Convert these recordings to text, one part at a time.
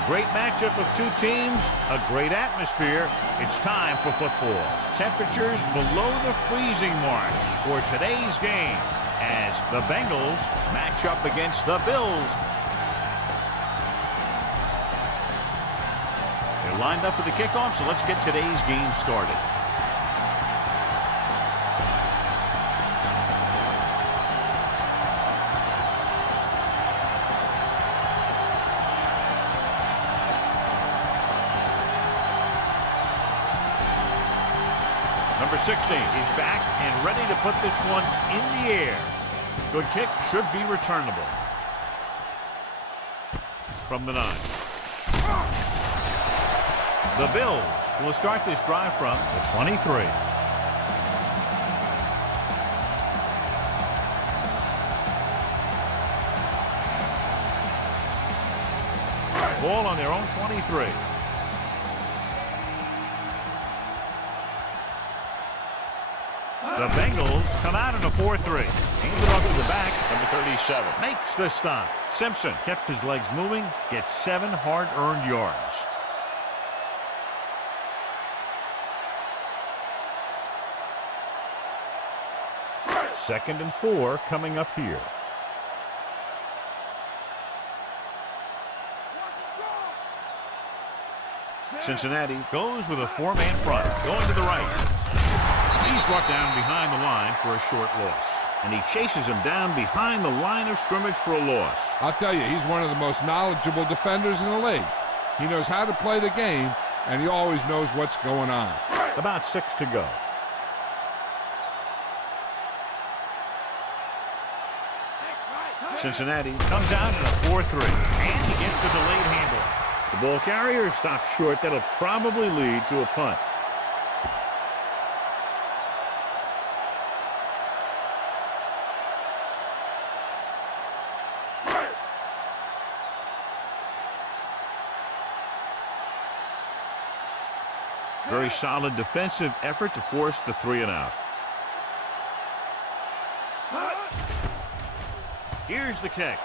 A great matchup of two teams, a great atmosphere. It's time for football. Temperatures below the freezing mark for today's game as the Bengals match up against the Bills. They're lined up for the kickoff, so let's get today's game started. Number 60 is back and ready to put this one in the air. Good kick, should be returnable. From the 9. The Bills will start this drive from the 23. Ball on their own 23. The Bengals come out in a 4-3. Hands it off to the back. Number 37 makes the stop. Simpson kept his legs moving, gets 7 hard-earned yards. Second and 4 coming up here. Cincinnati goes with a 4-man front, going to the right. He's brought down behind the line for a short loss. And he chases him down behind the line of scrimmage for a loss. I'll tell you, he's one of the most knowledgeable defenders in the league. He knows how to play the game, and he always knows what's going on. About 6 to go. Cincinnati comes out in a 4-3. And he gets the delayed handoff. The ball carrier stops short. That'll probably lead to a punt. Very solid defensive effort to force the 3-and-out. Here's the kick.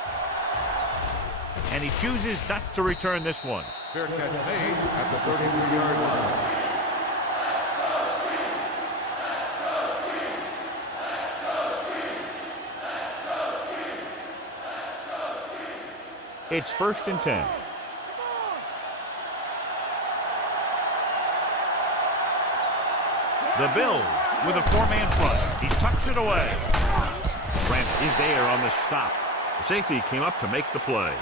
And he chooses not to return this one. Fair catch made at the 33-yard line. It's 1st and 10. The Bills with a 4-man front. He tucks it away. Brent is there on the stop. The safety came up to make the play.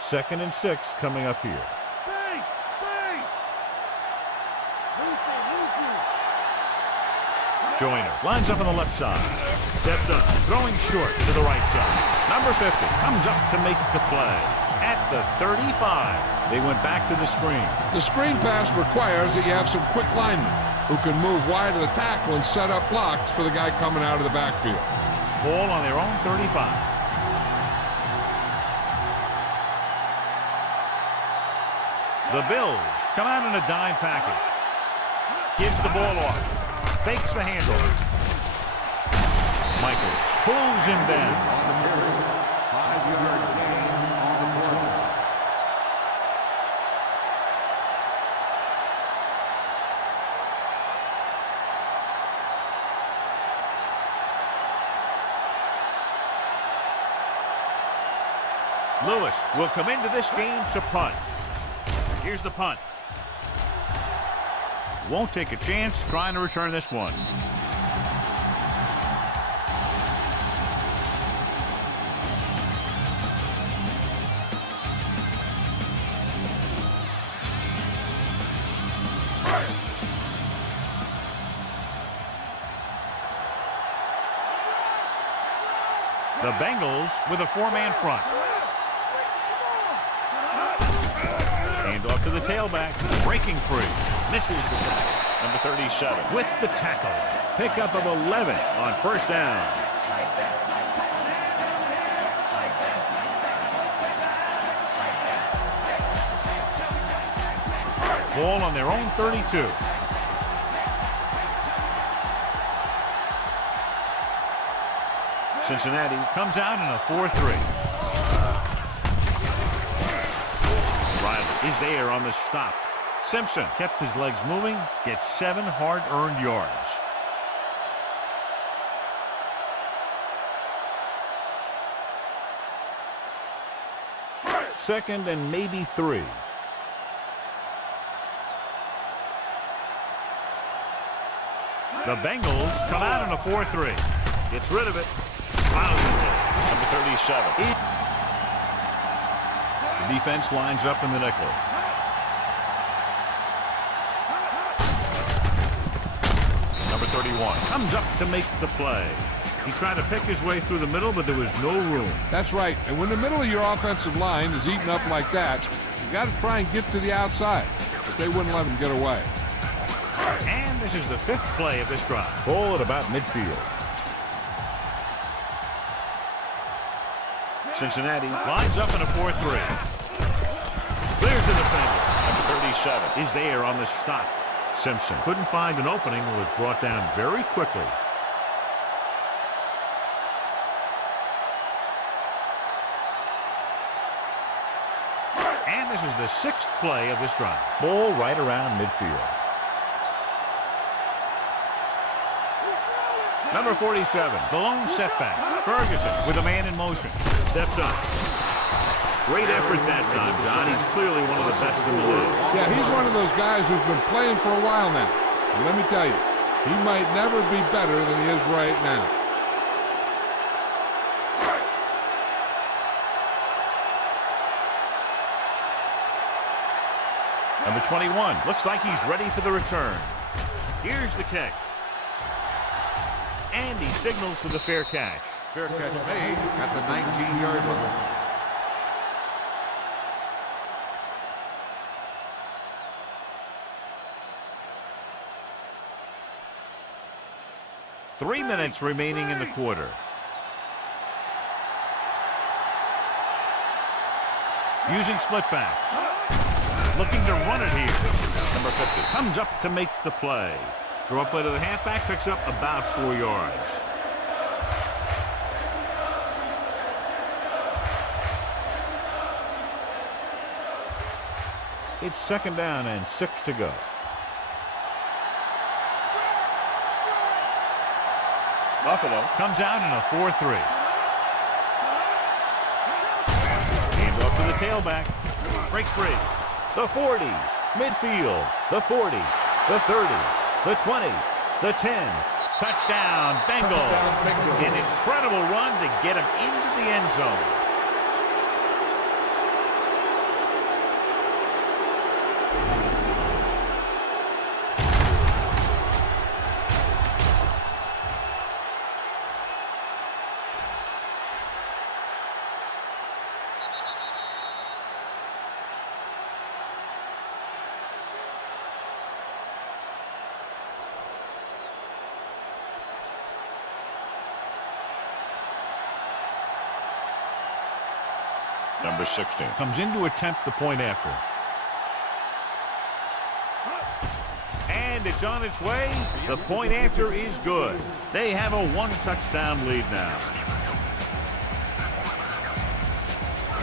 Second and 6 coming up here. Joyner lines up on the left side. Steps up, throwing short to the right side. Number 50 comes up to make the play. At the 35, they went back to the screen. The screen pass requires that you have some quick linemen who can move wide of the tackle and set up blocks for the guy coming out of the backfield. Ball on their own 35. The Bills come out in a dime package. Gives the ball off. Fakes the handoff. Michaels pulls him down. 5-yard gain on the play. Lewis will come into this game to punt. Here's the punt. Won't take a chance trying to return this one. The Bengals with a 4-man front. Hand off to the tailback. Breaking free. Misses the tackle. Number 37 with the tackle. Pickup of 11 on 1st down. Ball on their own 32. Cincinnati comes out in a 4-3. Riley is there on the stop. Simpson kept his legs moving, gets 7 hard-earned yards. Second and maybe 3. The Bengals come out in a 4-3. Gets rid of it. Fouls it. Number 37. The defense lines up in the nickel. Number 31 comes up to make the play. He tried to pick his way through the middle, but there was no room. That's right. And when the middle of your offensive line is eaten up like that, you got to try and get to the outside. But they wouldn't let him get away. And this is the 5th play of this drive. Ball at about midfield. Cincinnati lines up in a 4-3. Clears the defender. Number 37 is there on the stop. Simpson couldn't find an opening and was brought down very quickly. And this is the 6th play of this drive. Ball right around midfield. Number 47, the lone setback. Ferguson with a man in motion. Steps up. Great effort that time, John. He's clearly one of the best in the league. Yeah, he's one of those guys who's been playing for a while now. And let me tell you, he might never be better than he is right now. Number 21 looks like he's ready for the return. Here's the kick. And he signals for the fair catch. Fair catch made at the 19-yard line. Three minutes remaining in the quarter. Using split backs. Looking to run it here. Number 50 comes up to make the play. Draw play to the halfback, picks up about 4 yards. It's 2nd down and 6 to go. Buffalo comes out in a 4-3. Hand off to the tailback. Breaks free. The 40. Midfield. The 40. The 30. The 20, the 10, touchdown, Bengals. An incredible run to get him into the end zone. Number 16 comes in to attempt the point after. And it's on its way. The point after is good. They have a 1-touchdown lead now.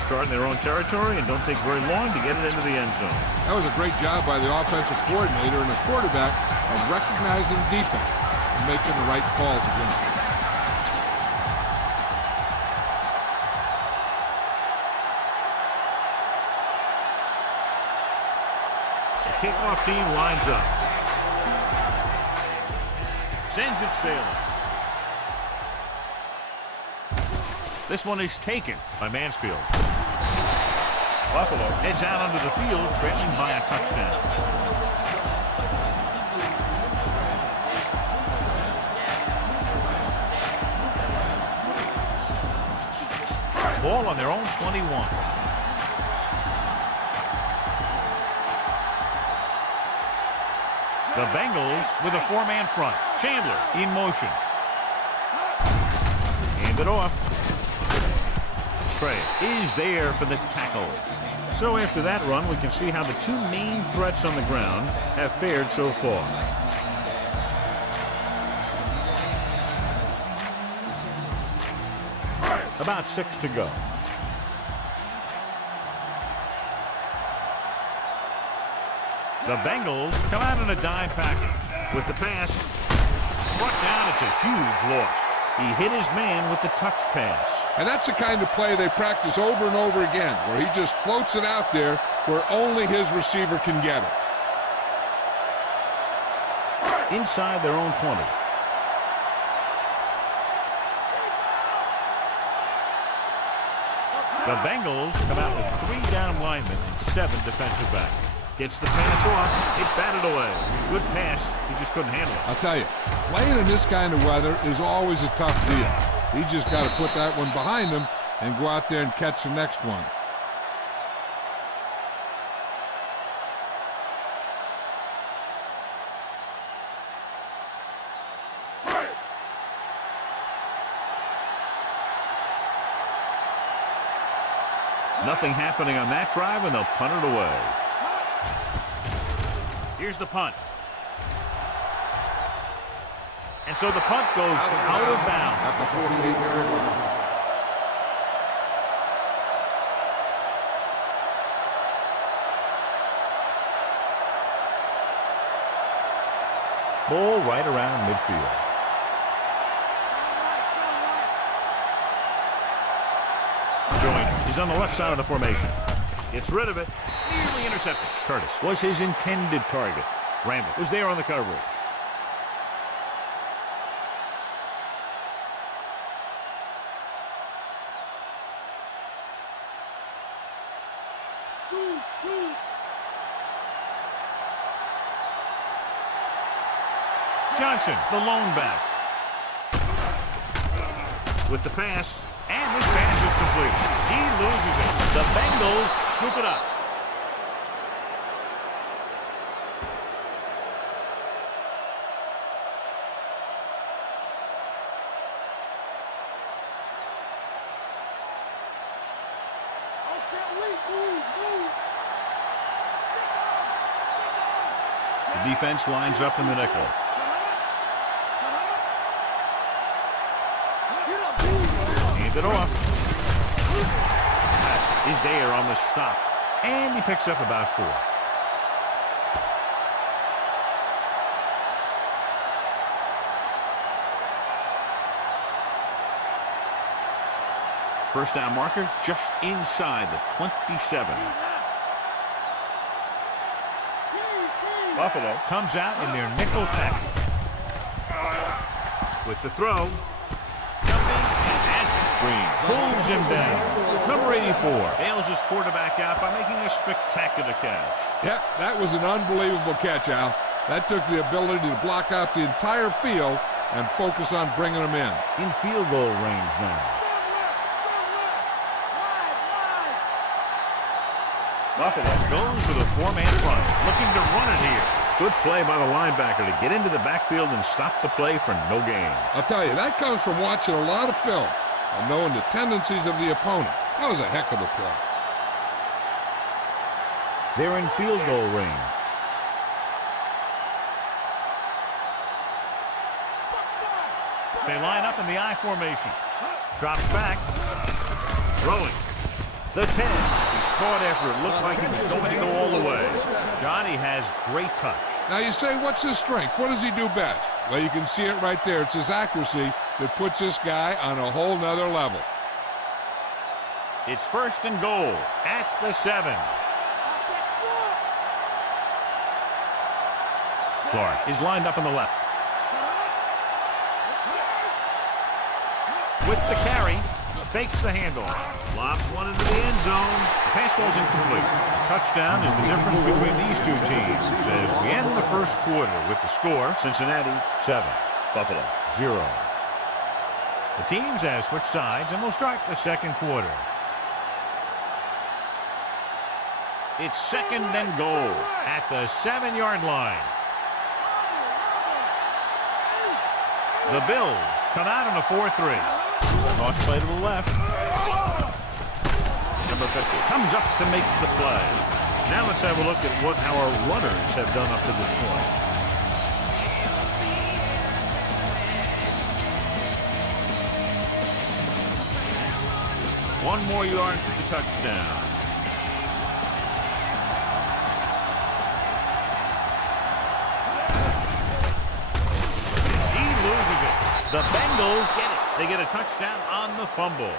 Starting their own territory and don't take very long to get it into the end zone. That was a great job by the offensive coordinator and the quarterback of recognizing defense and making the right calls against it. Kickoff team lines up. Sends it sailing. This one is taken by Mansfield. Buffalo heads out onto the field, trailing by a touchdown. Ball on their own 21. The Bengals with a 4-man front. Chandler in motion. Hand it off. Trey is there for the tackle. So after that run, we can see how the two main threats on the ground have fared so far. About 6 to go. The Bengals come out in a dime package. With the pass, brought down, it's a huge loss. He hit his man with the touch pass. And that's the kind of play they practice over and over again, where he just floats it out there where only his receiver can get it. Inside their own 20. The Bengals come out with 3 down linemen and 7 defensive backs. Gets the pass off. It's batted away. Good pass. He just couldn't handle it. I'll tell you, playing in this kind of weather is always a tough deal. He's just got to put that one behind him and go out there and catch the next one. Nothing happening on that drive, and they'll punt it away. Here's the punt. And so the punt goes out of bounds. At the 48-yard line. Ball right around midfield. Joyner. He's on the left side of the formation. Gets rid of it. Nearly intercepted. Curtis was his intended target. Randall was there on the coverage. Johnson, the lone back. With the pass, and this pass is complete. He loses it. The Bengals scoop it up. The defense lines up in the nickel. Hands it off. Is there on the stop. And he picks up about 4. First down marker just inside the 27. Buffalo comes out in their nickel pack. With the throw. Jumping and Asher Green pulls him down. Number 84 bails his quarterback out by making a spectacular catch. Yep, that was an unbelievable catch, Al. That took the ability to block out the entire field and focus on bringing them in. In field goal range now. Buffalo goes with a 4-man front, looking to run it here. Good play by the linebacker to get into the backfield and stop the play for no gain. I'll tell you, that comes from watching a lot of film and knowing the tendencies of the opponent. That was a heck of a play. They're in field goal range. They line up in the I formation. Drops back. Throwing. The 10. He's caught after it looked like he was going to go all the way. Johnny has great touch. Now you say, what's his strength? What does he do best? Well, you can see it right there. It's his accuracy that puts this guy on a whole nother level. It's first and goal at the 7. Clark is lined up on the left. With the carry, fakes the handoff. Lobs one into the end zone. Pass ball's incomplete. A touchdown is the difference between these two teams as we end the first quarter with the score. Cincinnati 7, Buffalo 0. The teams have switched sides and will start the second quarter. It's second and goal at the 7-yard line. The Bills come out in a 4-3. Toss play to the left. Number 50 comes up to make the play. Now let's have a look at what our runners have done up to this point. 1 more yard for the touchdown. He loses it. The Bengals get it. They get a touchdown on the fumble.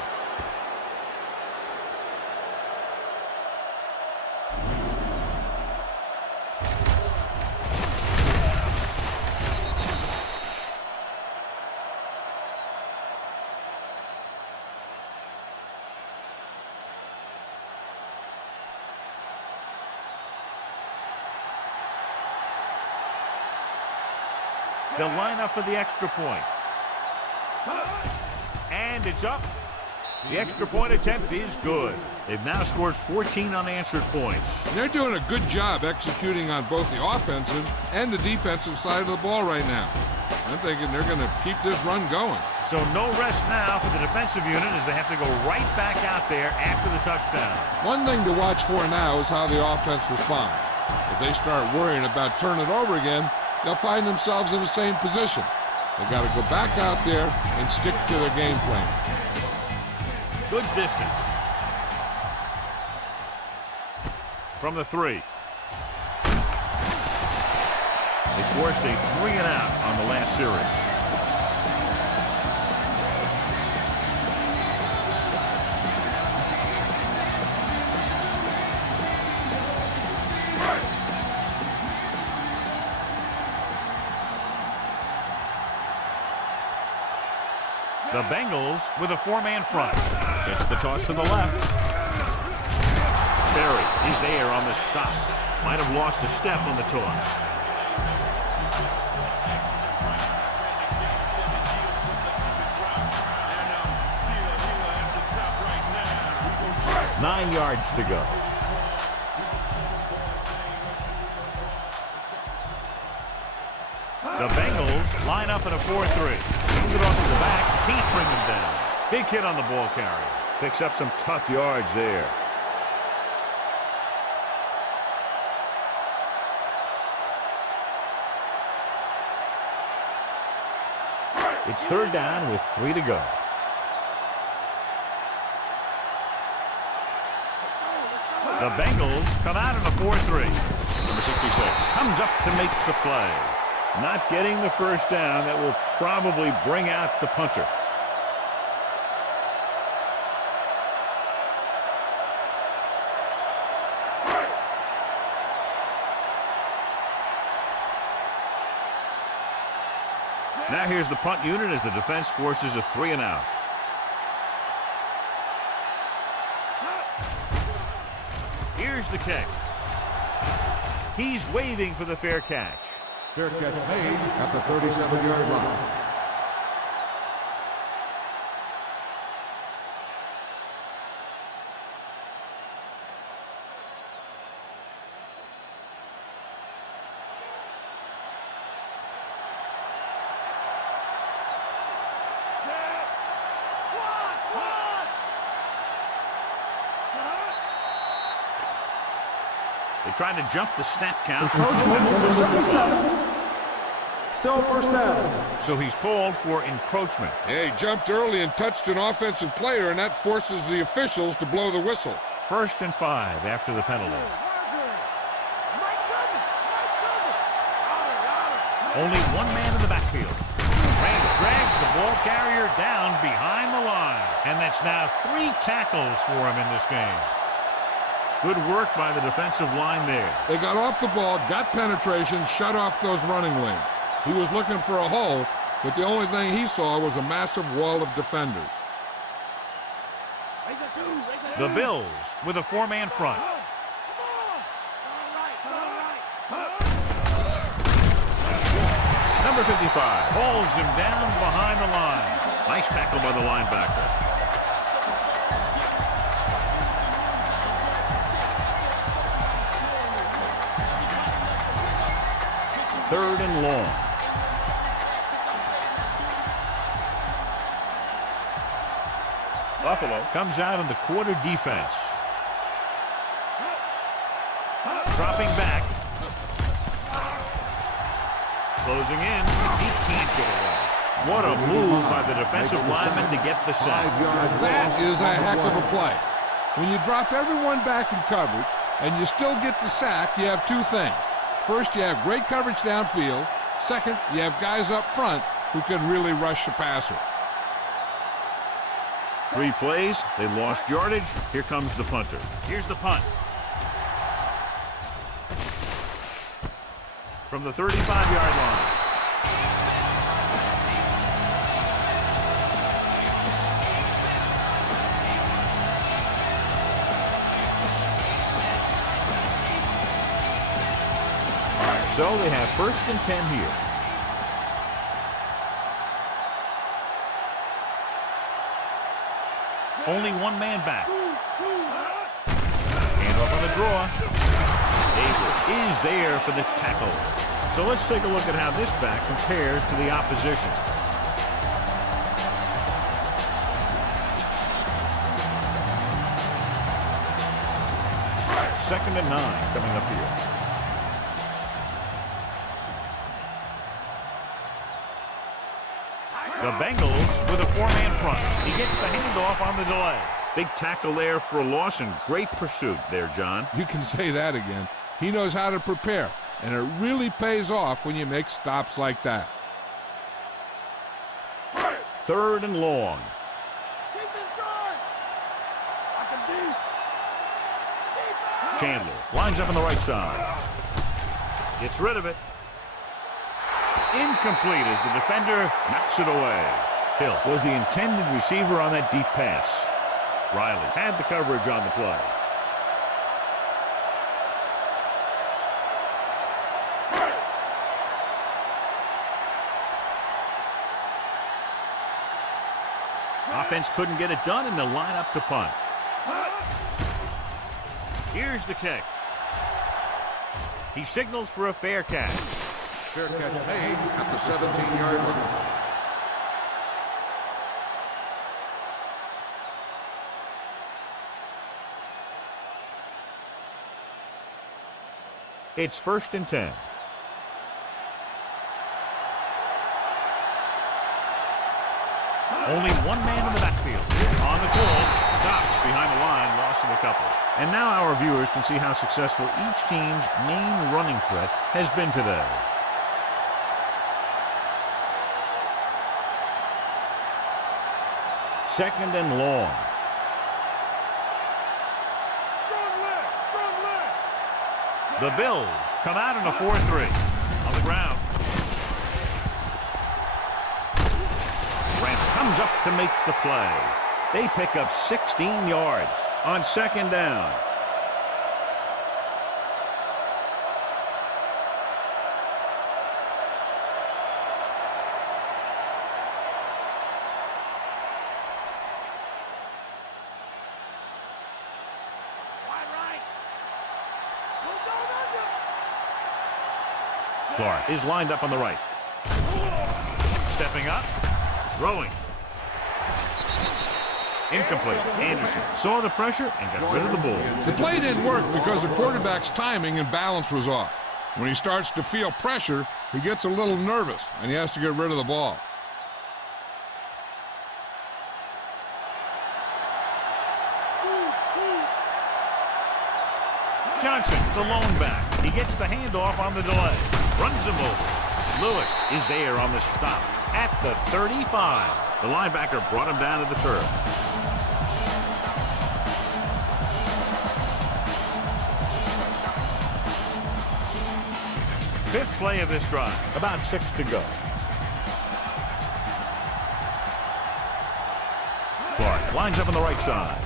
They'll line up for the extra point. And it's up. The extra point attempt is good. They've now scored 14 unanswered points. They're doing a good job executing on both the offensive and the defensive side of the ball right now. I'm thinking they're going to keep this run going. So no rest now for the defensive unit as they have to go right back out there after the touchdown. One thing to watch for now is how the offense responds. If they start worrying about turning it over again, they'll find themselves in the same position. They got to go back out there and stick to their game plan. Good distance. From the 3. They forced a 3 and out on the last series. The Bengals with a 4-man front. Gets the toss to the left. Berry, he's there on the stop. Might have lost a step on the toss. Nine yards to go. The Bengals line up in a 4-3. Move it off to the back. Can't bring him down. Big hit on the ball carrier. Picks up some tough yards there. It's 3rd down with 3 to go. The Bengals come out in a 4-3. Number 66 comes up to make the play. Not getting the first down. That will probably bring out the punter. Now here's the punt unit as the defense forces a 3 and out. Here's the kick. He's waving for the fair catch. Fair catch made at the 37-yard line. They tried to jump the snap count. Encroachment, number 77. Still 1st down. So he's called for encroachment. Yeah, he jumped early and touched an offensive player, and that forces the officials to blow the whistle. 1st and 5 after the penalty. Only one man in the backfield. Rand drags the ball carrier down behind the line. And that's now 3 tackles for him in this game. Good work by the defensive line there. They got off the ball, got penetration, shut off those running lanes. He was looking for a hole, but the only thing he saw was a massive wall of defenders. The Bills with a 4-man front. Number 55 hauls him down behind the line. Nice tackle by the linebacker. Third and long. Buffalo comes out in the quarter defense. Dropping back. Closing in. He can't get away. What a move by the defensive lineman to get the sack. That is a heck of a play. When you drop everyone back in coverage and you still get the sack, you have two things. First, you have great coverage downfield. Second, you have guys up front who can really rush the passer. 3 plays, they lost yardage. Here comes the punter. Here's the punt. From the 35-yard line. So they have 1st and 10 here. Only one man back. Handoff on the draw. Avery is there for the tackle. So let's take a look at how this back compares to the opposition. Second and 9 coming up here. The Bengals with a 4-man front. He gets the handoff on the delay. Big tackle there for a loss and great pursuit there, John. You can say that again. He knows how to prepare, and it really pays off when you make stops like that. 3rd and long. Chandler lines up on the right side. Gets rid of it. Incomplete as the defender knocks it away. Hill was the intended receiver on that deep pass. Riley had the coverage on the play. Offense couldn't get it done in the lineup to punt. Here's the kick. He signals for a fair catch. Fair catch made at the 17-yard line. It's 1st and 10. Only one man in the backfield. On the goal. Stopped behind the line. Loss of a couple. And now our viewers can see how successful each team's main running threat has been today. Second and long. The Bills come out in a 4-3. On the ground. Grant comes up to make the play. They pick up 16 yards on 2nd down. Clark is lined up on the right. Stepping up. Throwing. Incomplete. Anderson saw the pressure and got rid of the ball. The play didn't work because the quarterback's timing and balance was off. When he starts to feel pressure, he gets a little nervous, and he has to get rid of the ball. Johnson, the lone back. He gets the handoff on the delay. Runs him over. Lewis is there on the stop at the 35. The linebacker brought him down to the turf. Fifth play of this drive. About 6 to go. Clark lines up on the right side.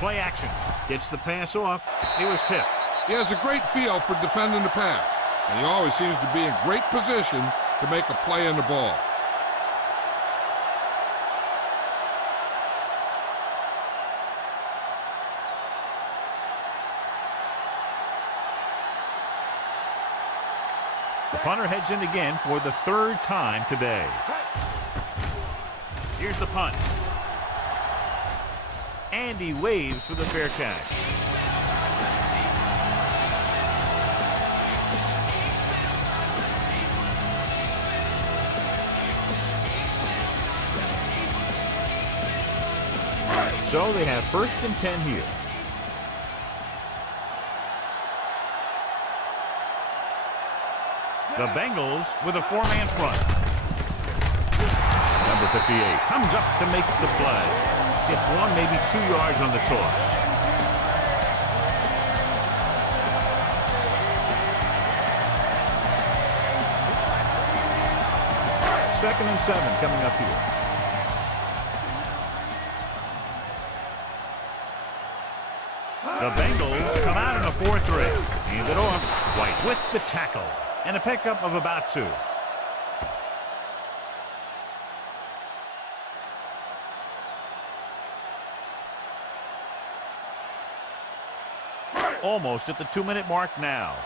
Play action. Gets the pass off. He was tipped. He has a great feel for defending the pass, and he always seems to be in great position to make a play on the ball. The punter heads in again for the 3rd time today. Here's the punt. And he waves for the fair catch. So they have 1st and 10 here. The Bengals with a 4-man front. Number 58 comes up to make the play. Gets 1, maybe 2 yards on the toss. Second and 7 coming up here. The Bengals come out in a 4-3. Hand it off. White with the tackle. And a pickup of about 2. Almost at the 2-minute mark now.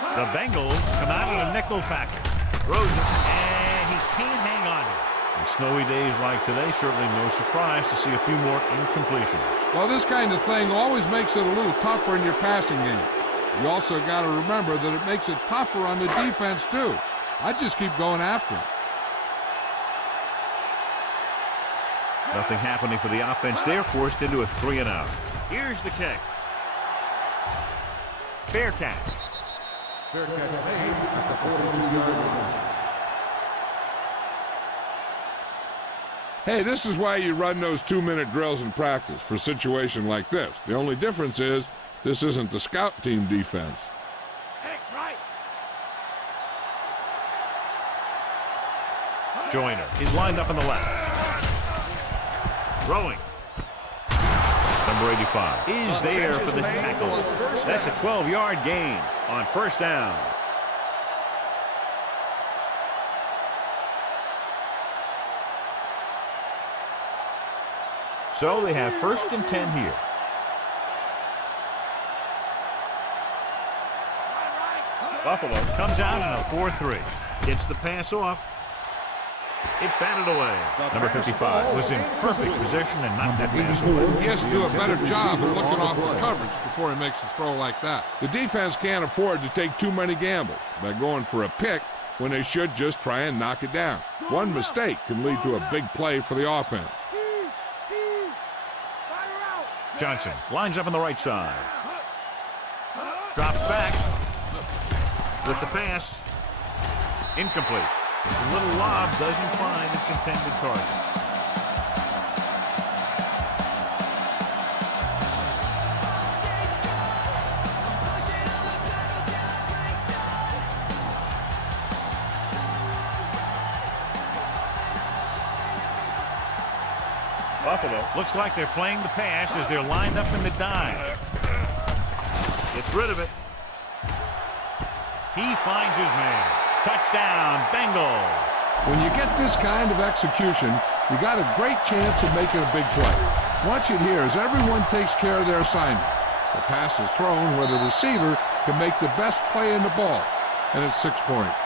The Bengals come out in a nickel package. Throws it, and he can't hang on to it. In snowy days like today, certainly no surprise to see a few more incompletions. Well, this kind of thing always makes it a little tougher in your passing game. You also got to remember that it makes it tougher on the defense, too. I just keep going after him. Nothing happening for the offense. They're forced into a 3-and-out. Here's the kick. Fair catch. Fair catch made at the 42-yard line. Hey, this is why you run those 2-minute drills in practice for a situation like this. The only difference is this isn't the scout team defense. Joyner is lined up on the left. Throwing. Number 85 is there for the tackle. That's a 12-yard gain on 1st down. So they have 1st and 10 here. Buffalo comes out in a 4-3. Gets the pass off. It's batted away. Number 55 was in perfect position and knocked that pass away. He has to do a better job of looking off the coverage before he makes a throw like that. The defense can't afford to take too many gambles by going for a pick when they should just try and knock it down. One mistake can lead to a big play for the offense. Johnson lines up on the right side. Drops back with the pass. Incomplete. The little lob doesn't find its intended target. Buffalo looks like they're playing the pass as they're lined up in the dime. Gets rid of it. He finds his man. Touchdown, Bengals. When you get this kind of execution, you got a great chance of making a big play. Watch it here as everyone takes care of their assignment. The pass is thrown where the receiver can make the best play in the ball, and it's 6 points.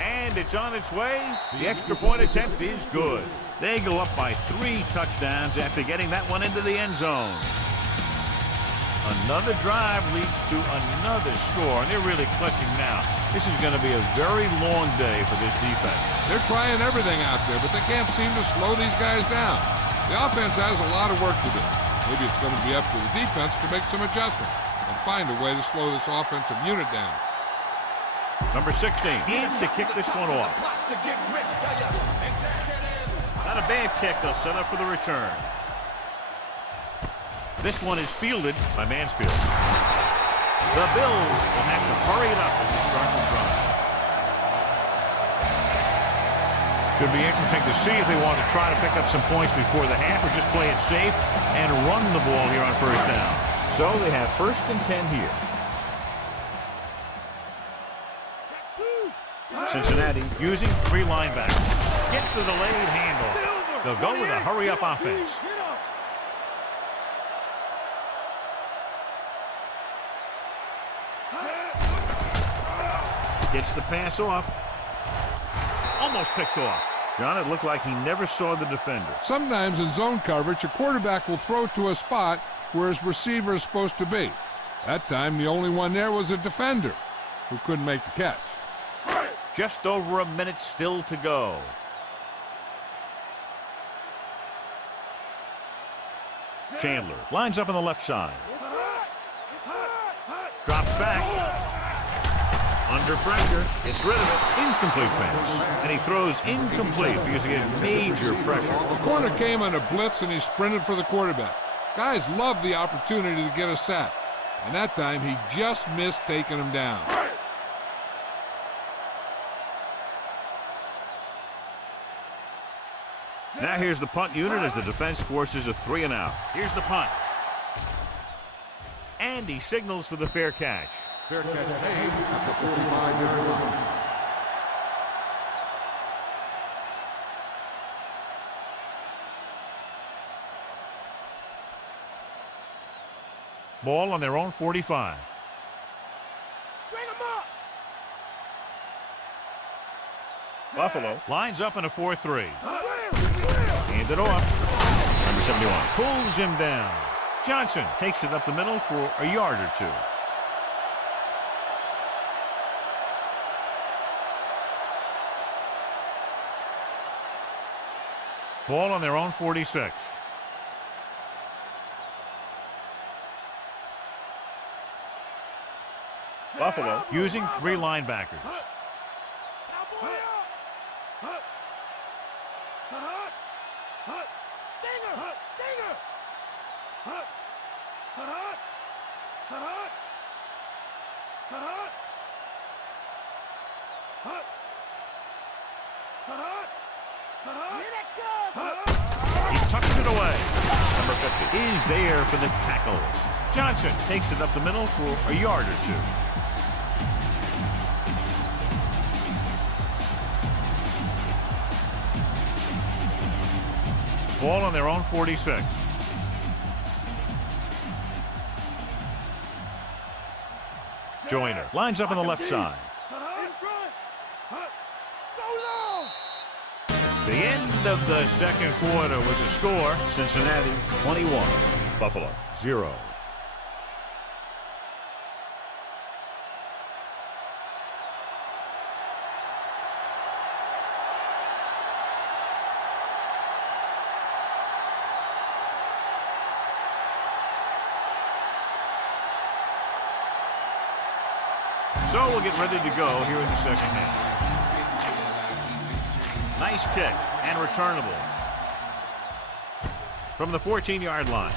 And it's on its way. The extra point attempt is good. They go up by 3 touchdowns after getting that one into the end zone. Another drive leads to another score, and they're really clicking now. This is going to be a very long day for this defense. They're trying everything out there, but they can't seem to slow these guys down. The offense has a lot of work to do. Maybe it's going to be up to the defense to make some adjustments and find a way to slow this offensive unit down. Number 16 needs to kick this one off. Not a bad kick. They'll set up for the return. This one is fielded by Mansfield. The Bills will have to hurry it up as they start the drive. Should be interesting to see if they want to try to pick up some points before the half or just play it safe and run the ball here on 1st down. So they have 1st and 10 here. Cincinnati using 3 linebackers. Gets the delayed handoff. They'll go with a hurry-up offense. Gets the pass off. Almost picked off. John, it looked like he never saw the defender. Sometimes in zone coverage, a quarterback will throw to a spot where his receiver is supposed to be. That time, the only one there was a defender who couldn't make the catch. Just over a minute still to go. Chandler lines up on the left side. Drops back. Under pressure. Gets rid of it. Incomplete pass. And he throws incomplete because he gets major pressure. The corner came on a blitz and he sprinted for the quarterback. Guys love the opportunity to get a sack. And that time he just missed taking him down. Now here's the punt unit as the defense forces a 3 and out. Here's the punt. And he signals for the fair catch. Fair catch made at the 45-yard line. Ball on their own 45. Buffalo lines up in a 4-3. Hand it off. Number 71 pulls him down. Johnson takes it up the middle for a yard or two. Ball on their own 46. Buffalo using 3 linebackers. He tucks it away. Number 50 is there for the tackle. Johnson takes it up the middle for a yard or two. Ball on their own 46. Joyner lines up on the left side. It's the end of the second quarter with the score. Cincinnati 21, Buffalo 0. So we'll get ready to go here in the second half. Nice kick and returnable from the 14-yard line.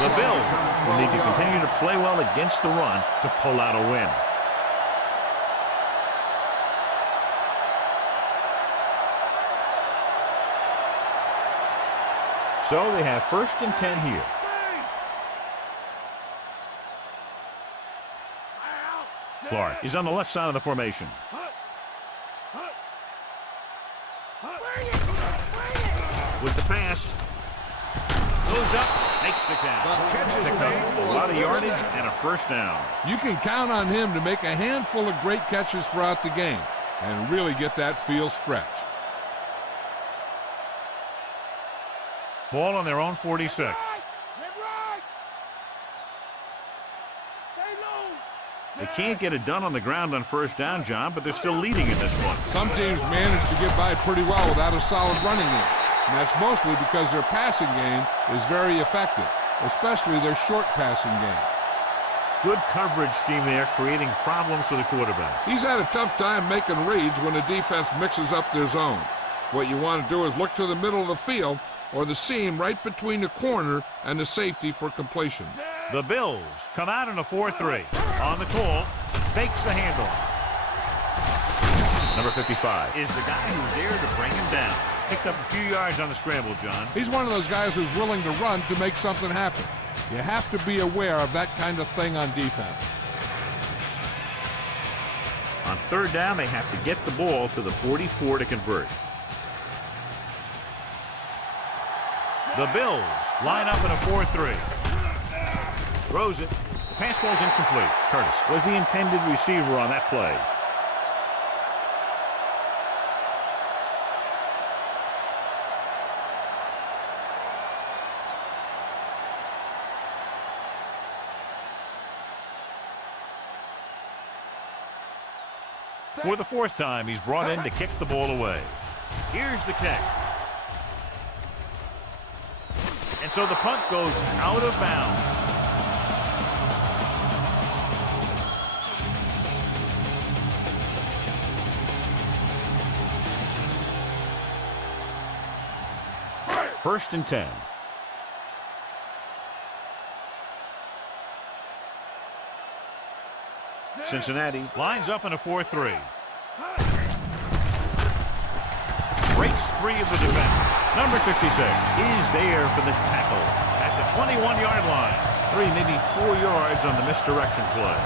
The Bills will need to continue to play well against the run to pull out a win. So they have 1st and 10 here. Clark is on the left side of the formation. With the pass. Goes up, makes the catch. Pick up a lot of yardage and a 1st down. You can count on him to make a handful of great catches throughout the game and really get that field stretch. Ball on their own 46. They can't get it done on the ground on 1st down, John, but they're still leading in this one. Some teams manage to get by pretty well without a solid running game. And that's mostly because their passing game is very effective, especially their short passing game. Good coverage scheme there, creating problems for the quarterback. He's had a tough time making reads when the defense mixes up their zone. What you want to do is look to the middle of the field or the seam right between the corner and the safety for completion. The Bills come out in a 4-3. On the call, fakes the handoff. Number 55 is the guy who's there to bring him down. Picked up a few yards on the scramble, John. He's one of those guys who's willing to run to make something happen. You have to be aware of that kind of thing on defense. On 3rd down, they have to get the ball to the 44 to convert. The Bills line up in a 4-3. Throws it. Pass falls incomplete. Curtis was the intended receiver on that play. For the fourth time, he's brought in to kick the ball away. Here's the kick. And so the punt goes out of bounds. First and 10. Cincinnati lines up in a 4-3. Breaks free of the defense. Number 66 is there for the tackle at the 21-yard line. 3, maybe 4 yards on the misdirection play.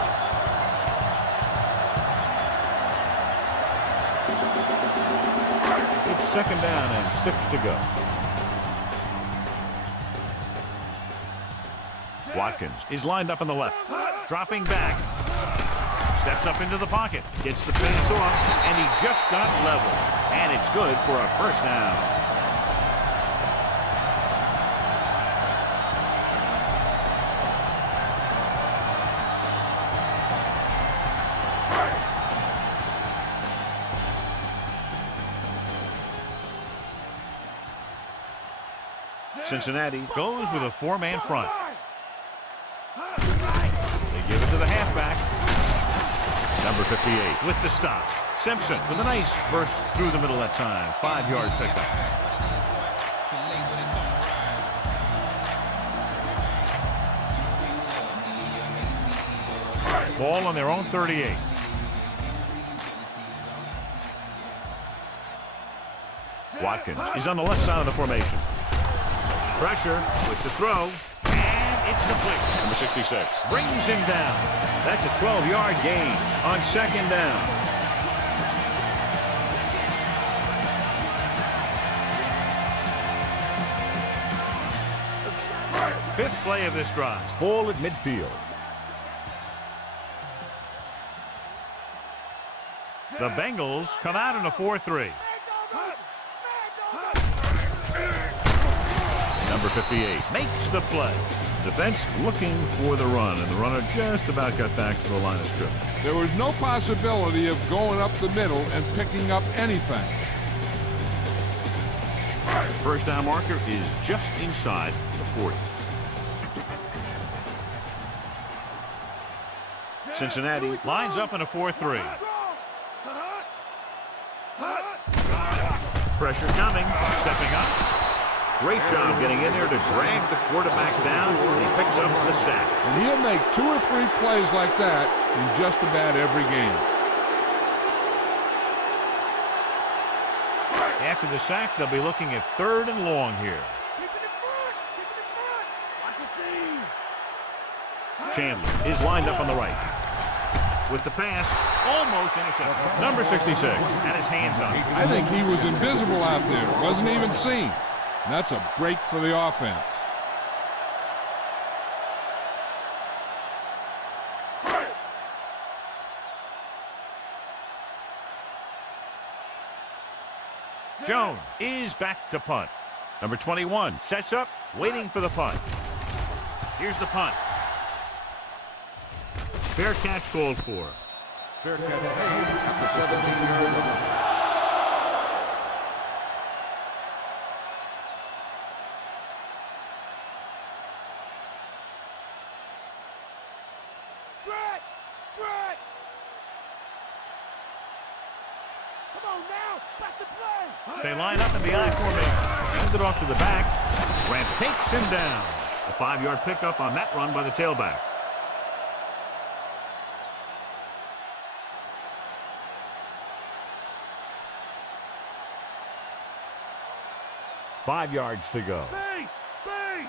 It's second down and 6 to go. Watkins is lined up on the left. Dropping back. Steps up into the pocket. Gets the pass off. And he just got level. And it's good for a first down. Cincinnati goes with a 4-man front. They give it to the halfback. Number 58 with the stop. Simpson with a nice burst through the middle that time. 5-yard pickup. Ball on their own 38. Watkins is on the left side of the formation. Pressure with the throw. And it's complete. Number 66 brings him down. That's a 12-yard gain on second down. Fifth play of this drive. Ball at midfield. The Bengals come out in a 4-3. Number 58 makes the play. Defense looking for the run, and the runner just about got back to the line of scrimmage. There was no possibility of going up the middle and picking up anything. First down marker is just inside the 40. Cincinnati lines up in a 4-3. Pressure coming, stepping up. Great job getting in there to drag the quarterback down, and he picks up the sack. And he'll make 2 or 3 plays like that in just about every game. After the sack, they'll be looking at 3rd and long here. Chandler is lined up on the right. With the pass, almost intercepted. Number 66 had his hands on it. I think he was invisible out there. Wasn't even seen. And that's a break for the offense. Jones is back to punt. Number 21 sets up, waiting for the punt. Here's the punt. Fair catch called for. Fair catch made at the 17-yard line. They line up in the I formation. Hand it off to the back. Grant takes him down. A 5-yard pickup on that run by the tailback. Five yards to go. Base! Base!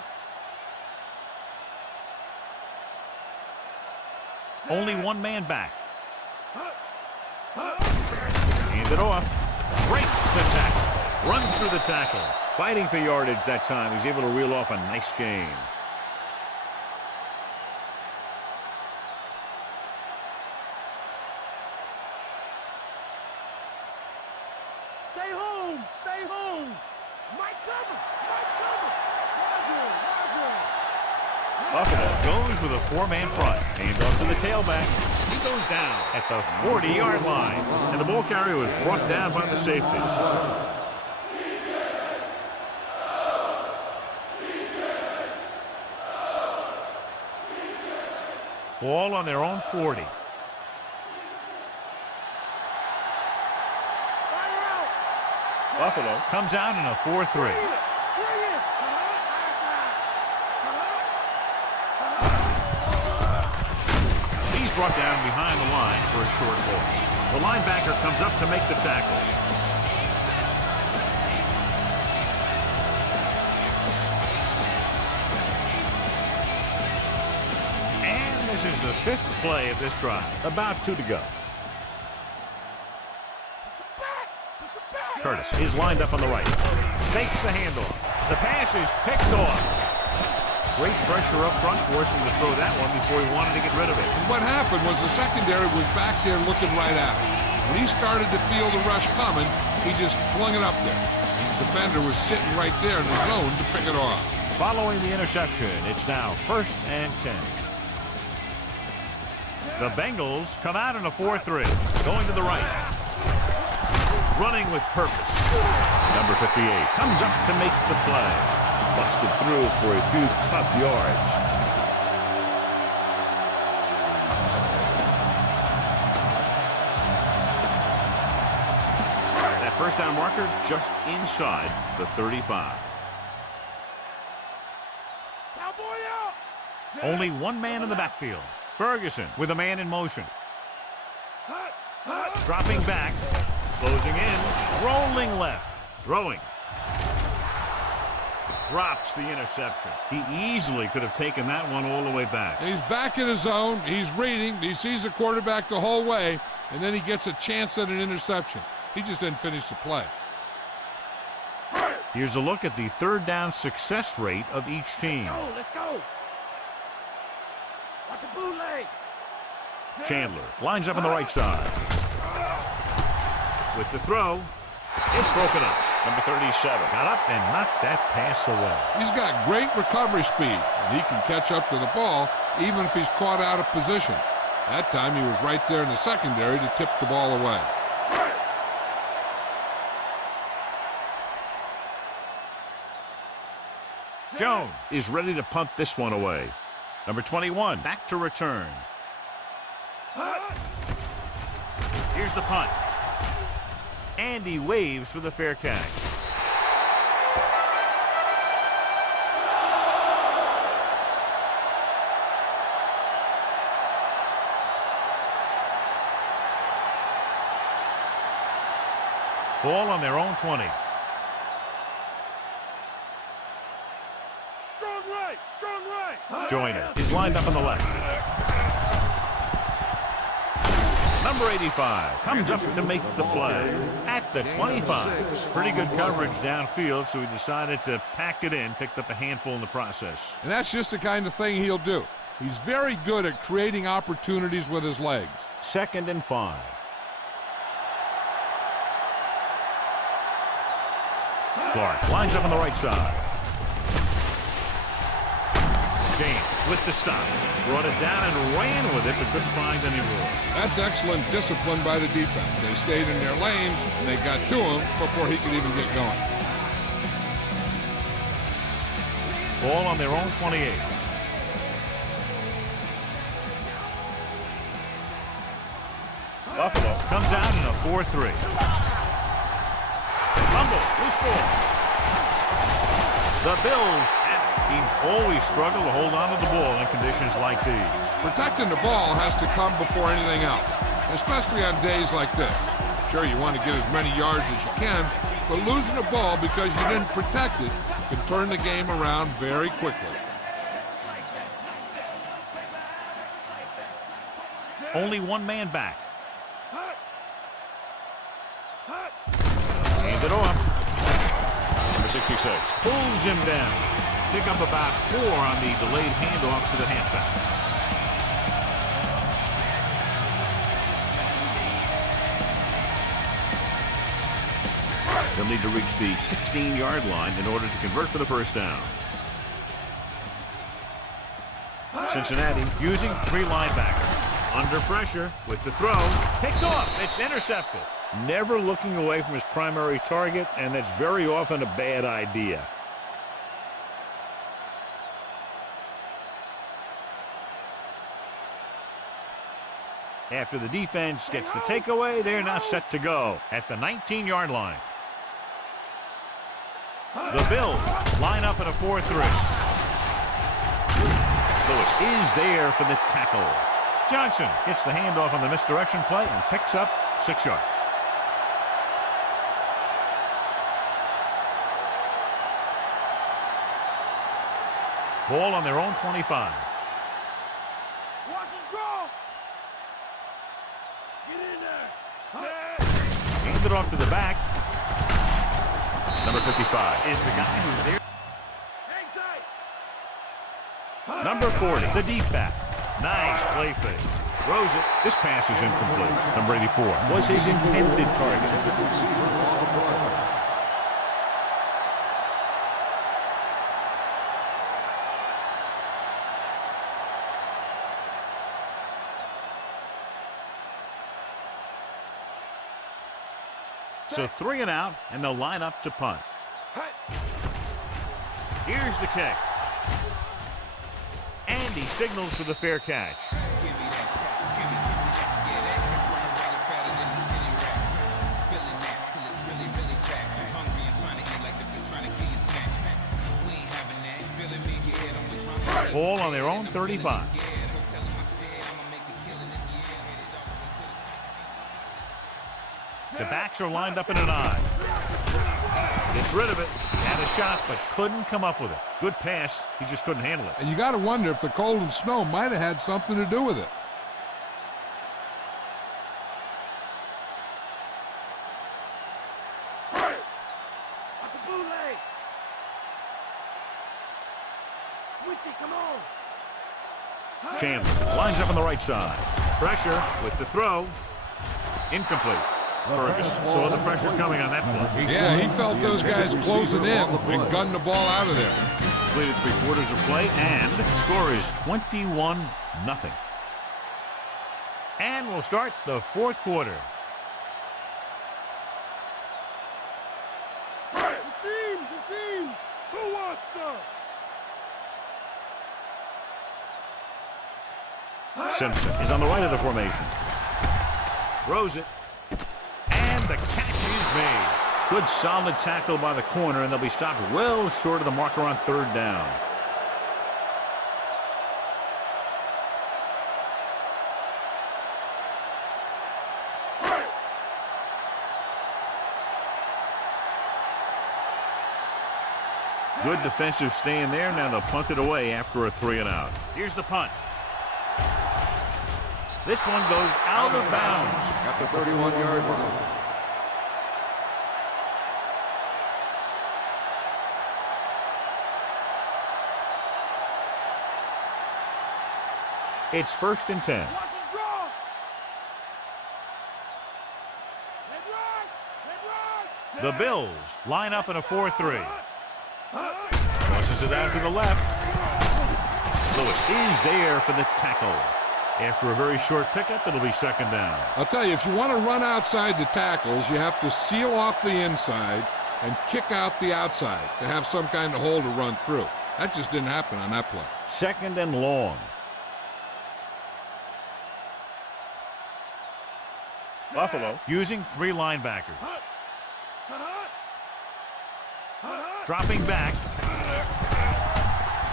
Only one man back. Hand it off. Breaks the tackle. Runs through the tackle. Fighting for yardage that time. He's able to reel off a nice gain. Stay home. Stay home. Mike cover. Mike cover. Buffalo goes with a 4-man front. Hand off to the tailback. He goes down at the 40-yard line. And the ball carrier was brought down by the safety. Ball on their own 40. Buffalo comes out in a 4-3. He's brought down behind the line for a short loss. The linebacker comes up to make the tackle. And this is the 5th play of this drive. About 2 to go. Curtis is lined up on the right. Fakes the handoff. The pass is picked off. Great pressure up front, forcing him to throw that one before he wanted to get rid of it. And what happened was the secondary was back there looking right at him. When he started to feel the rush coming, he just flung it up there. The defender was sitting right there in the zone to pick it off. Following the interception, it's now 1st and 10. The Bengals come out in a 4-3, going to the right. Running with purpose. Number 58 comes up to make the play. Busted through for a few tough yards. That first down marker just inside the 35. Only one man in the backfield. Ferguson with a man in motion. Dropping back. Closing in. Rolling left. Throwing. Drops the interception. He easily could have taken that one all the way back. And he's back in his zone. He's reading. He sees the quarterback the whole way, and then he gets a chance at an interception. He just didn't finish the play. Here's a look at the 3rd down success rate of each team. Let's go. Watch a bootleg. Chandler lines up on the right side. With the throw, it's broken up. Number 37 got up and knocked that pass away. He's got great recovery speed, and he can catch up to the ball even if he's caught out of position. That time he was right there in the secondary to tip the ball away. Jones is ready to punt this one away. Number 21 back to return. Here's the punt. And he waves for the fair catch. Ball on their own 20. Strong right. Joyner is lined up on the left. Number 85 comes up to make the play at the 25. Pretty good coverage downfield, so he decided to pack it in, picked up a handful in the process. And that's just the kind of thing he'll do. He's very good at creating opportunities with his legs. 2nd and 5. Clark lines up on the right side. James with the stop. Brought it down and ran with it, but couldn't find any room. That's excellent discipline by the defense. They stayed in their lanes, and they got to him before he could even get going. Ball on their own 28. Buffalo comes out in a 4-3. Fumble, loose ball. The Bills at it. Teams always struggle to hold on to the ball in conditions like these. Protecting the ball has to come before anything else, especially on days like this. Sure, you want to get as many yards as you can, but losing the ball because you didn't protect it can turn the game around very quickly. Only one man back. Hand it off. Number 66 pulls him down. Pick up about 4 on the delayed handoff to the halfback. They'll need to reach the 16-yard line in order to convert for the first down. Cincinnati using 3 linebackers. Under pressure with the throw. Picked off. It's intercepted. Never looking away from his primary target, and that's very often a bad idea. After the defense gets the takeaway, they're now set to go at the 19-yard line. The Bills line up in a 4-3. Lewis is there for the tackle. Johnson gets the handoff on the misdirection play and picks up 6 yards. Ball on their own 25. Watch and draw. Get in there. Hand it off to the back. Number 55 is the guy who's there. Hang tight. Number 40, the deep back. Nice play fake. Throws it. This pass is incomplete. Number 84 was his intended target. So 3 and out, and they'll line up to punt. Here's the kick. And he signals for the fair catch. Ball on their own 35. The backs are lined up in an I. Gets rid of it. Had a shot, but couldn't come up with it. Good pass. He just couldn't handle it. And you got to wonder if the cold and snow might have had something to do with it. That's a bootleg. Witchy, come on. Chandler lines up on the right side. Pressure with the throw. Incomplete. Ferguson saw the pressure coming on that play. Yeah, he felt those guys closing in and gunned the ball out of there. Completed 3/4 of play, and the score is 21-0. And we'll start the 4th quarter. The team. Who wants some? Simpson is on the right of the formation. Throws it. And the catch is made. Good solid tackle by the corner, and they'll be stopped well short of the marker on 3rd down. Good defensive stand there. Now they'll punt it away after a 3 and out. Here's the punt. This one goes out of bounds. At the 31-yard line. It's 1st and 10. Watch and draw. Head right. The Bills line up in a 4-3. Tosses it out to the left. Lewis is there for the tackle. After a very short pickup, it'll be 2nd down. I'll tell you, if you want to run outside the tackles, you have to seal off the inside and kick out the outside to have some kind of hole to run through. That just didn't happen on that play. 2nd and long. Buffalo using 3 linebackers. Dropping back.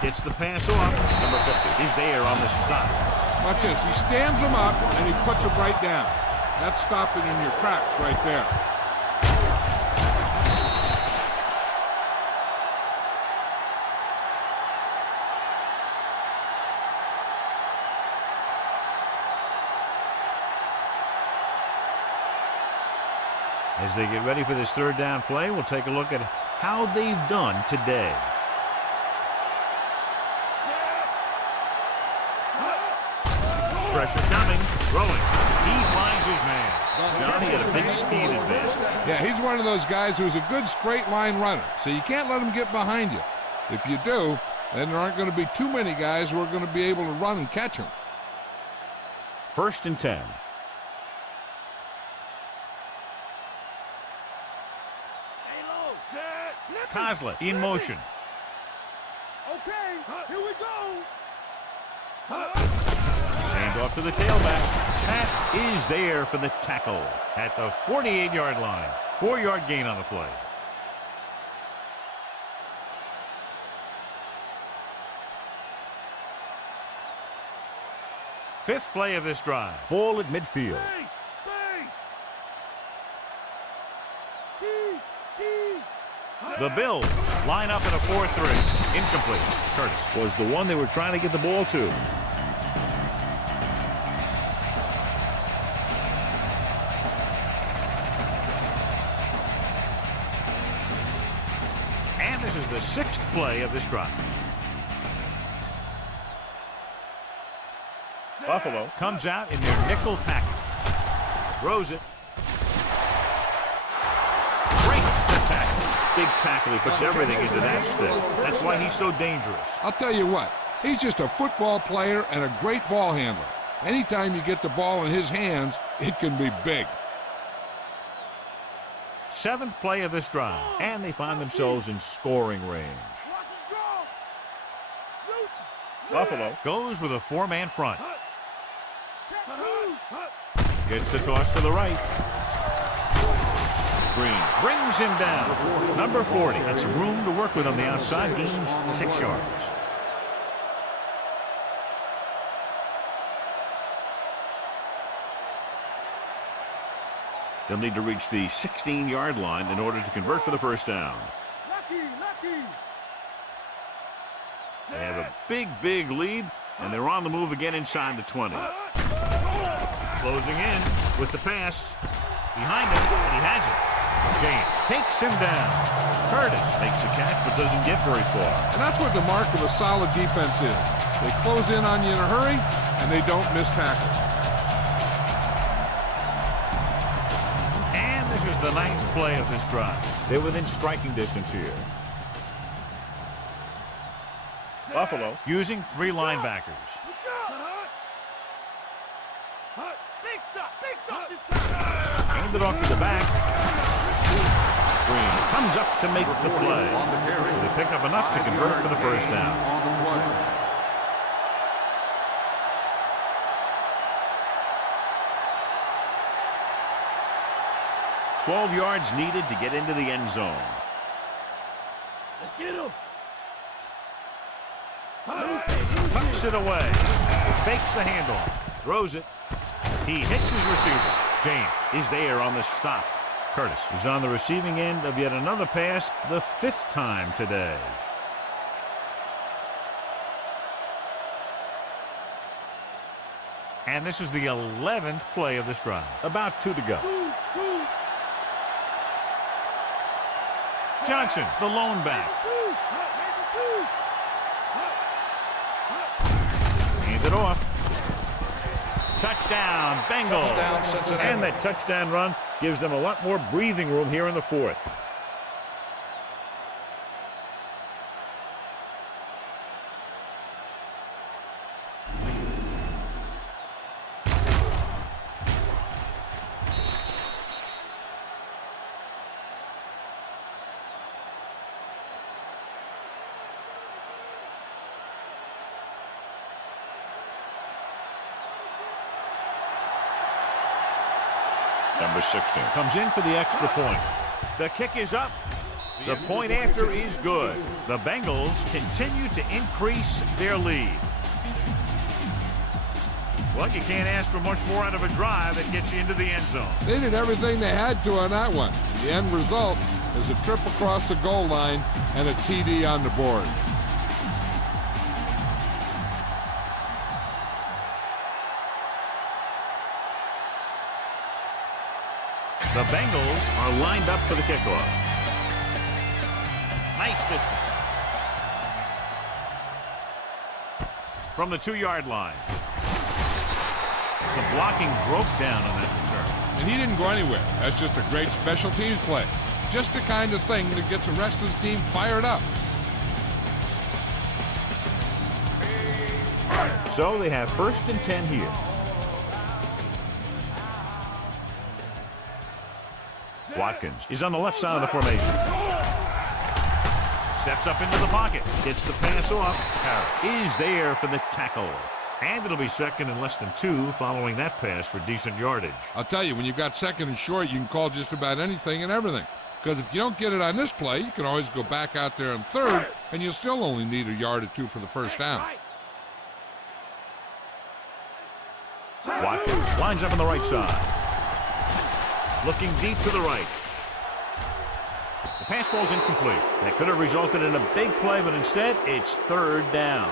Gets the pass off. Number 50 is there on the stop. Watch this. He stands them up, and he puts them right down. That's stopping in your tracks right there. As they get ready for this 3rd down play, we'll take a look at how they've done today. Pressure coming. Throwing. He finds his man. Johnny had a big speed advantage. Yeah, he's one of those guys who's a good straight line runner, so you can't let him get behind you. If you do, then there aren't going to be too many guys who are going to be able to run and catch him. 1st and 10. Kozlik in motion. Okay, here we go. Hand off to the tailback. Pat is there for the tackle at the 48-yard line. 4-yard gain on the play. Fifth play of this drive. Ball at midfield. The Bills line up in a 4-3. Incomplete. Curtis was the one they were trying to get the ball to. And this is the 6th play of this drive. Buffalo comes out in their nickel package. Throws it. Breaks the tackle. Big tackle. He puts everything into that stick. That's why he's so dangerous. I'll tell you what, he's just a football player and a great ball handler. Anytime you get the ball in his hands, it can be big. 7th play of this drive, and they find themselves in scoring range. Buffalo goes with a 4-man front. Gets the toss to the right. Green brings him down. Number 40. That's some room to work with on the outside. Gains 6 yards. They'll need to reach the 16-yard line in order to convert for the first down. They have a big lead, and they're on the move again inside the 20. Closing in with the pass. Behind him, and he has it. James takes him down. Curtis makes the catch, but doesn't get very far. And that's what the mark of a solid defense is. They close in on you in a hurry, and they don't miss tackles. And this is the 9th play of this drive. They're within striking distance here. Buffalo using 3 linebackers. Hand it off to the back. Green comes up to make the play. So they pick up enough to convert for the first down. 12 yards needed to get into the end zone. Let's get him. Tucks it away. Fakes the handoff. Throws it. He hits his receiver. James is there on the stop. Curtis is on the receiving end of yet another pass, the 5th time today. And this is the 11th play of this drive. About 2 to go. Johnson, the lone back. Hands it off. Touchdown, Bengals. Touchdown, Cincinnati. And that touchdown run gives them a lot more breathing room here in the 4th. Number 16 comes in for the extra point. The kick is up. The point after is good. The Bengals continue to increase their lead. Well, you can't ask for much more out of a drive that gets you into the end zone. They did everything they had to on that one. The end result is a trip across the goal line and a TD on the board. The Bengals are lined up for the kickoff. Nice distance. From the 2-yard line. The blocking broke down on that return. And he didn't go anywhere. That's just a great special teams play. Just the kind of thing that gets the rest of the team fired up. So they have 1st and 10 here. Watkins is on the left side of the formation. Steps up into the pocket. Gets the pass off. Harris is there for the tackle. And it'll be 2nd and less than 2 following that pass for decent yardage. I'll tell you, when you've got 2nd and short, you can call just about anything and everything. Because if you don't get it on this play, you can always go back out there on 3rd, and you'll still only need a yard or 2 for the 1st down. Watkins lines up on the right side. Looking deep to the right. The pass falls incomplete. That could have resulted in a big play, but instead, it's 3rd down.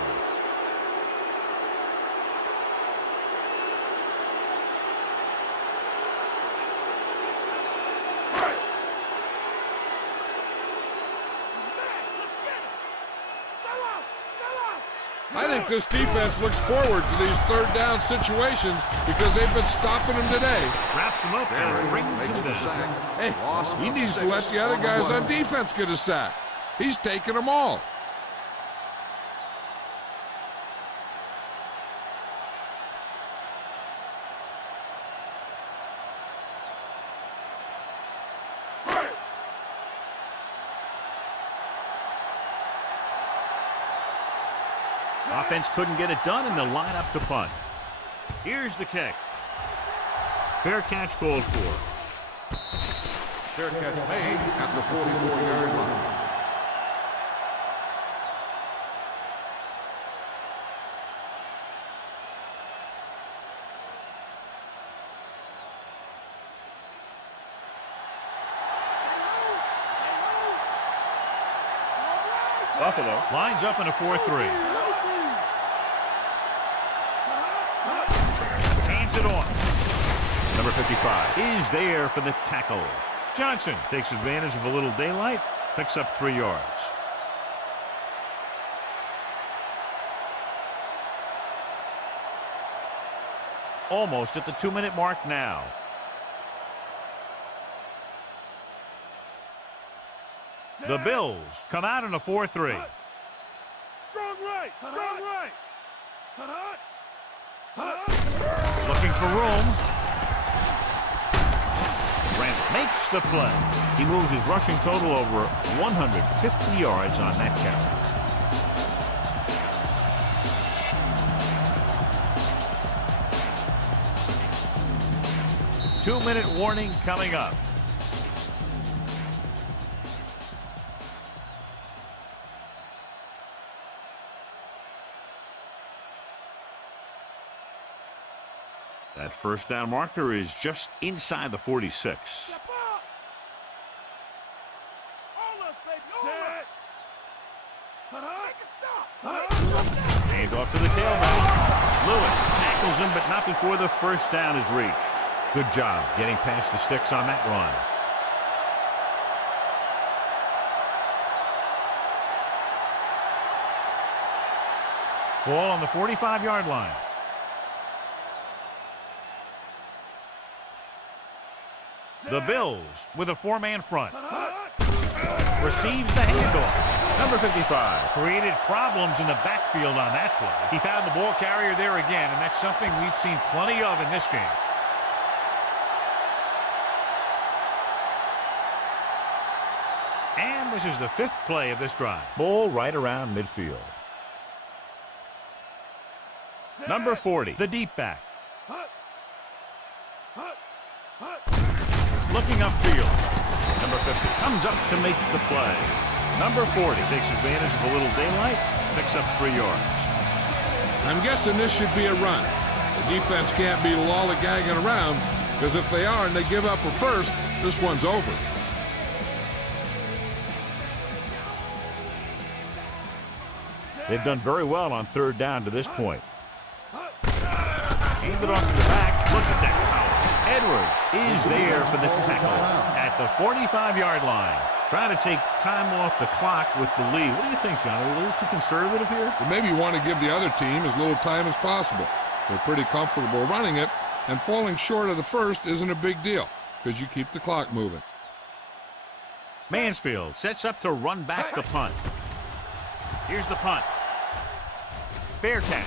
I think this defense looks forward to these 3rd down situations because they've been stopping them today. Wraps them up and brings Makes him the down. sack. Hey, Loss he of needs to 6 let the other on the guys play. on defense get a sack. He's taking them all. Offense couldn't get it done, and they'll line up to punt. Here's the kick. Fair catch called for. Fair catch made at the 44-yard line. Buffalo lines up in a 4-3. Hands it off. Number 55 is there for the tackle. Johnson takes advantage of a little daylight, picks up 3 yards. Almost at the 2-minute mark now. The Bills come out in a 4-3. Strong right. Strong right. Looking for room. Randall makes the play. He moves his rushing total over 150 yards on that carry. Two-minute warning coming up. That first down marker is just inside the 46. Step up. All us, baby. All us. Hand off to the tailback. Lewis tackles him, but not before the first down is reached. Good job getting past the sticks on that run. Ball on the 45-yard line. The Bills with a 4-man front. Receives the handoff. Number 55 created problems in the backfield on that play. He found the ball carrier there again, and that's something we've seen plenty of in this game. And this is the 5th play of this drive. Ball right around midfield. Number 40, the deep back. Looking upfield. Number 50 comes up to make the play. Number 40 takes advantage of a little daylight, picks up 3 yards. I'm guessing this should be a run. The defense can't be lollygagging around, because if they are and they give up a first, this one's over. They've done very well on 3rd down to this point. Hand it off to the back. Look at that. Edwards is there for the tackle at the 45-yard line. Trying to take time off the clock with the lead. What do you think, John? Are we a little too conservative here? But maybe you want to give the other team as little time as possible. They're pretty comfortable running it, And falling short of the first isn't a big deal because you keep the clock moving. Mansfield sets up to run back the punt. Here's the punt. Fair catch.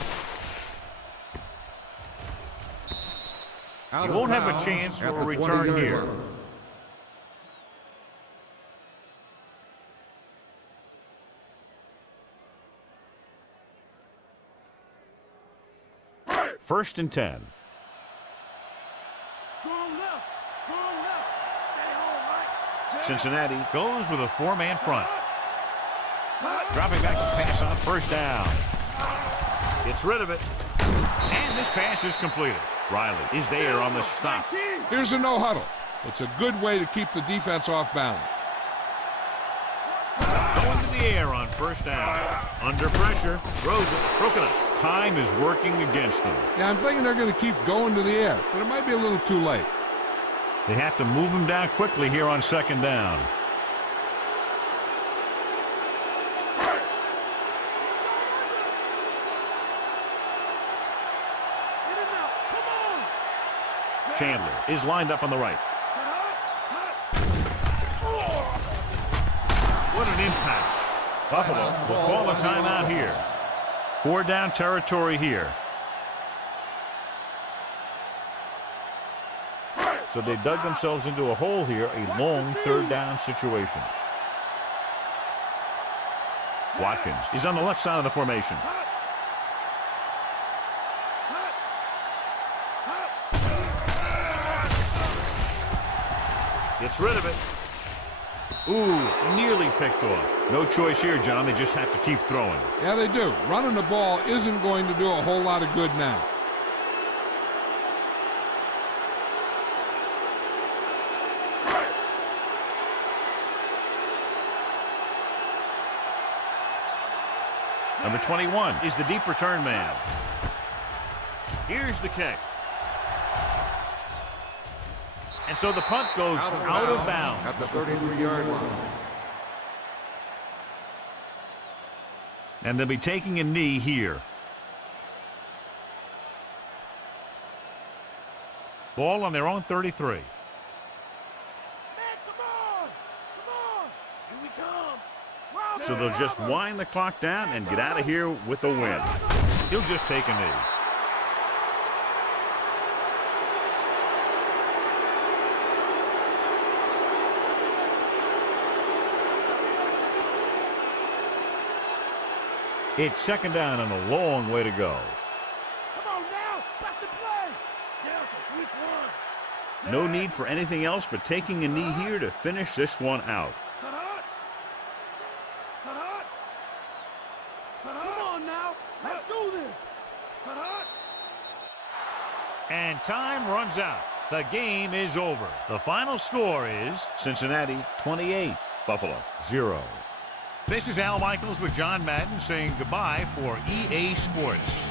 He won't have a chance for a return here. First and 10. Cincinnati goes with a four-man front. Dropping back to pass on first down. Gets rid of it. And this pass is completed. Riley is there on the stop. Here's a no huddle. It's a good way to keep the defense off balance. Going to the air on first down. Under pressure. Throws it. Broken up. Time is working against them. Yeah, I'm thinking they're going to keep going to the air, but it might be a little too late. They have to move him down quickly here on second down. Chandler is lined up on the right. What an impact. Buffalo will call a timeout here. 4-down territory here. So they dug themselves into a hole here, a long third-down situation. Watkins is on the left side of the formation. Gets rid of it. Ooh, nearly picked off. No choice here, John. They just have to keep throwing. Yeah, they do. Running the ball isn't going to do a whole lot of good now. Number 21 is the deep return man. Here's the kick. And so the punt goes out of bounds. At the 33-yard line. And they'll be taking a knee here. Ball on their own 33. So they'll just wind the clock down and get out of here with a win. He'll just take a knee. It's second down and a long way to go. Come on now, back to play. Delta, switch one. No need for anything else but taking a knee here to finish this one out. Come on now, let's do this. And time runs out. The game is over. The final score is Cincinnati 28, Buffalo 0. This is Al Michaels with John Madden saying goodbye for EA Sports.